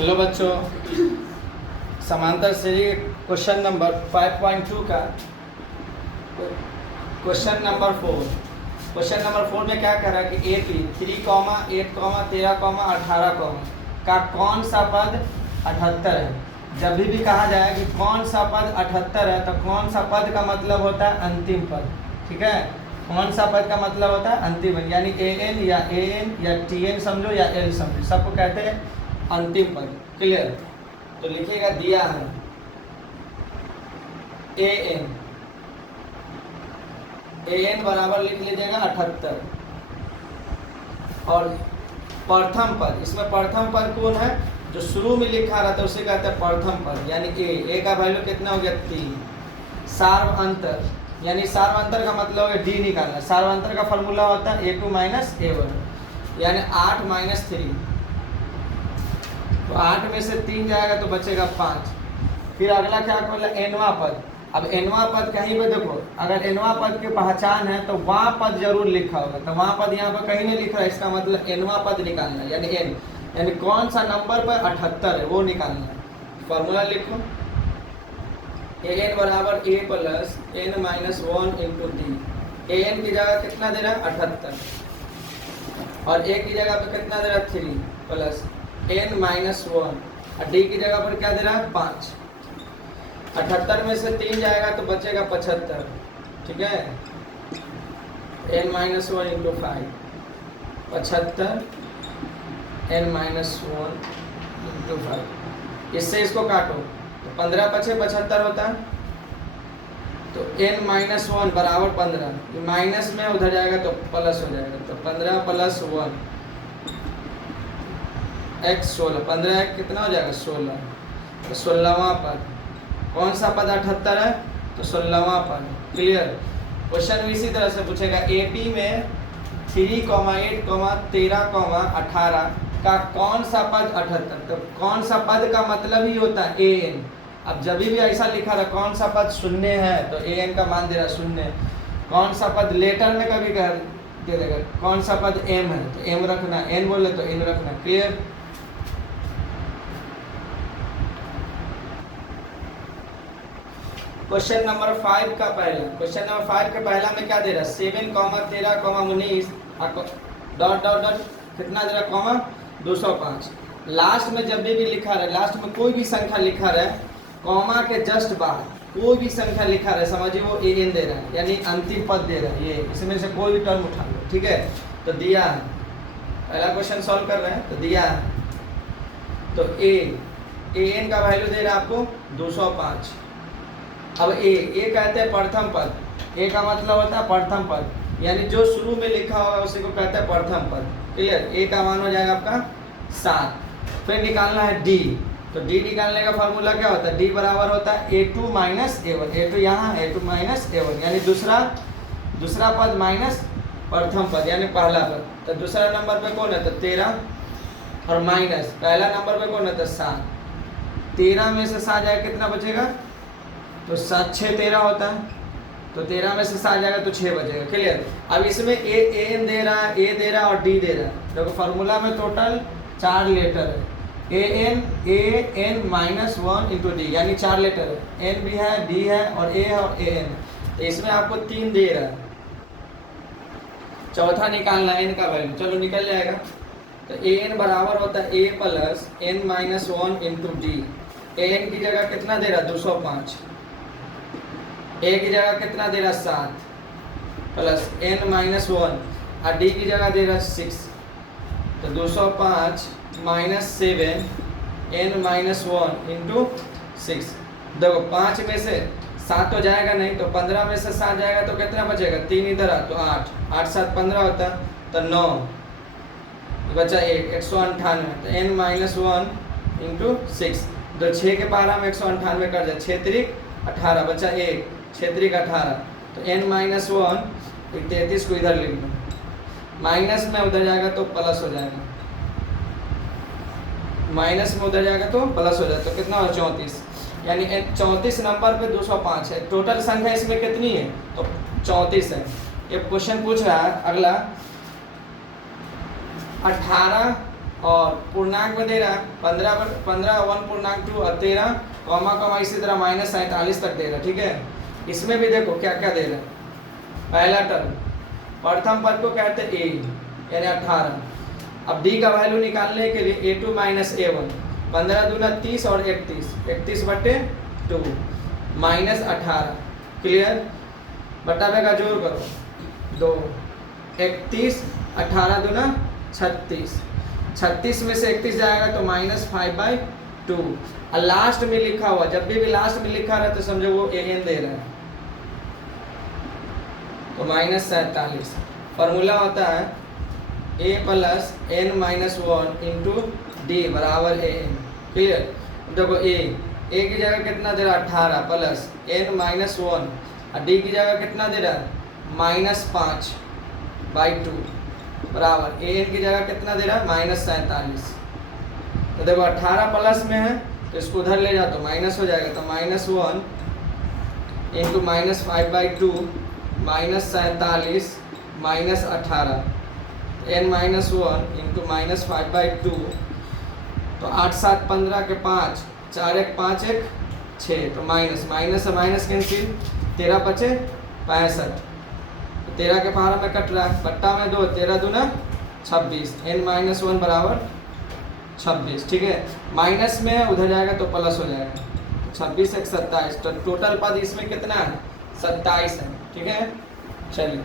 Hello बच्चों, समांतर श्रेणी क्वेश्चन नंबर 5.2 का क्वेश्चन नंबर 4। क्वेश्चन नंबर 4 में क्या कह रहा है कि ए पी 3, 8, 13, 18 का कौन सा पद 78 है। जब भी कहा जाए कि कौन सा पद 78 है तो कौन सा पद का मतलब होता है अंतिम पद। ठीक है, कौन सा पद का मतलब होता है अंतिम पद, यानी an या tn समझो या l समझो, सबको कहते हैं अंतिम पद। क्लियर? तो लिखिएगा, दिया है an बराबर लिख लीजिएगा 78 और प्रथम पद, इसमें प्रथम पद कौन है जो शुरू में लिखा रहता है उसे कहते हैं प्रथम पद, यानी a का वैल्यू कितना हो गया 3। सार्वअंतर, यानी सार्वअंतर का मतलब है d निकालना। सार्वअंतर का फॉर्मूला होता है a2 माइनस a1, यानी 8 माइनस 3, तो 8 में से 3 जाएगा तो बचेगा 5। फिर अगला क्या बोला, एनवा पद। अब एनवा पद कहीं पे देखो, अगर एनवा पद की पहचान है तो वहाँ पद जरूर लिखा होगा, तो वहाँ पद यहाँ पर कहीं नहीं लिखा है, इसका मतलब एनवा पद निकालना है, यानी एन, यानी कौन सा नंबर पर 78 है वो निकालना है। फॉर्मूला लिखो, an बराबर a plus n minus 1 into D. an की जगह कितना दे रहा है 78 और a की जगह पर कितना दे रहा है 3 प्लस n माइनस 1 और d की जगह पर क्या दे रहा है 5। 78 में से 3 जाएगा तो बचेगा 75। ठीक है, n minus 1 into 5 75, n minus 1 into 5। इससे इसको काटो तो 15 पचे 75 होता है, तो n माइनस 1 बराबर 15, माइनस में उधर जाएगा तो प्लस हो जाएगा, तो 15 प्लस 1 x 16, 15 कितना हो जाएगा 16, तो 16वां पद। कौन सा पद 78 है तो 16वां पद। क्लियर? क्वेश्चन भी इसी तरह से पूछेगा, एपी में 3, 8, 13, 18 का कौन सा पद 78। तो कौन सा पद का मतलब ही होता है an। अब जब भी ऐसा लिखा रहा कौन सा पद शून्य है तो an का मान दे रहा शून्य। कौन सा पद लेटर में कभी दे देगा, कौन सा पद m है तो m रखना, n बोले तो n रखना। क्लियर? क्वेश्चन नंबर 5 का पहला, क्वेश्चन नंबर 5 के पहला में क्या दे रहा है 7, 13, 19 डॉट डॉट डॉट कितना दे रहा है 205। लास्ट में जब भी लिखा रहे, लास्ट में कोई भी संख्या लिखा रहे, कॉमा के जस्ट बाद कोई भी संख्या लिखा रहे, समझिए वो an दे रहा है, यानी अंतिम पद दे रहा है, ये इसमें से कोई भी टर्म उठा लो। ठीक है, तो दिया है, पहला क्वेश्चन सॉल्व कर रहे हैं तो दिया है, तो an का वैल्यू दे रहा है आपको 205। अब ए कहते हैं प्रथम पद, ए का मतलब होता है प्रथम पद, यानी जो शुरू में लिखा होगा उसी को कहते हैं प्रथम पद। क्लियर? ए का मान हो जाएगा आपका 7। फिर निकालना है डी, तो डी निकालने का फॉर्मूला क्या होता है, डी बराबर होता है a2 माइनस a1, a2 यहाँ a2 माइनस a1, यानी दूसरा पद माइनस प्रथम पद यानी पहला पद। तो दूसरा नंबर पे कौन है तो 13 और माइनस पहला नंबर पे कौन है तो 7। 13 में से 7 जाएगा कितना बचेगा, तो 7 6 13 होता है, तो 13 में से 7 जाएगा तो 6 बचेगा। क्लियर? अब इसमें an दे रहा है, a दे रहा है और d दे रहा है, देखो फार्मूला में टोटल 4 लेटर है, an माइनस 1 इंटू डी, यानी 4 लेटर है, n भी है, d है और a है और an, तो इसमें आपको 3 दे रहा है। चौथा निकालना है n का वैल्यू, चलो निकल जाएगा, तो an बराबर होता है a plus n minus 1 into D. an की जगह कितना दे रहा है 205, a की जगह कितना दे रहा है 7 प्लस n माइनस 1 और d की जगह दे रहा है 6, तो 205 माइनस 7 n माइनस 1 इंटू 6। देखो 5 में से 7 तो जाएगा नहीं, तो 15 में से 7 जाएगा तो कितना बचेगा, 3 इधर आ तो 8, 8 7 15 होता तो 9, बचा 198, तो n माइनस 1 इंटू 6, तो 6 के पारा में 198 कर जाए, 6 3 18 बचा 1, 6 3 18, तो n माइनस 1 33 को इधर लिख लो, माइनस में उधर जाएगा तो प्लस हो जाएगा, माइनस में उधर जाएगा तो प्लस हो जाएगा, तो कितना हो 34, यानी 34 नंबर पे 205 है। टोटल संख्या इसमें कितनी है तो 34 है। ये क्वेश्चन पूछ रहा है अगला 18 और पूर्णांक में दे रहा है 15 1.2 और 13 कॉमा कॉमा इसी तरह -47 तक दे रहा है। ठीक है, इसमें भी देखो क्या क्या दे रहा है। पहला टर्म प्रथम पद को कहते हैं ए यानी 18। अब डी का वैल्यू निकालने के लिए a2 माइनस a1 15 दूना 30 और 31/2 -18 क्लियर। बटा पे का जोड़ करो 2 31 18 दूना 36 36 में से 31 जाएगा तो -5/2 और लास्ट में लिखा हुआ जब भी लास्ट में लिखा रहा तो समझो वो an दे रहा है तो -47। फॉर्मूला होता है a plus n minus 1 into D बराबर an। क्लियर। देखो a की जगह कितना दे रहा है 18 प्लस n माइनस 1 और डी की जगह कितना दे रहा है -5/2 बराबर an की जगह कितना दे रहा है -47। तो देखो 18 प्लस में है तो इसको उधर ले जाओ तो माइनस हो जाएगा तो -1 इंटू -5/2 -47 -18 n माइनस 1 इंटू -5/2 तो 8 7 15 के 5 4 1 5 1 6 तो माइनस से माइनस कैंसिल 13 बचे 65 तो 13 के पारा में कट रहा है बट्टा में 2 13 दूना 26 n माइनस 1 बराबर 26। ठीक है, माइनस में उधर जाएगा तो प्लस हो जाएगा 26 1 27 तो टोटल पद इसमें कितना है 27 है। ठीक है, चलिए।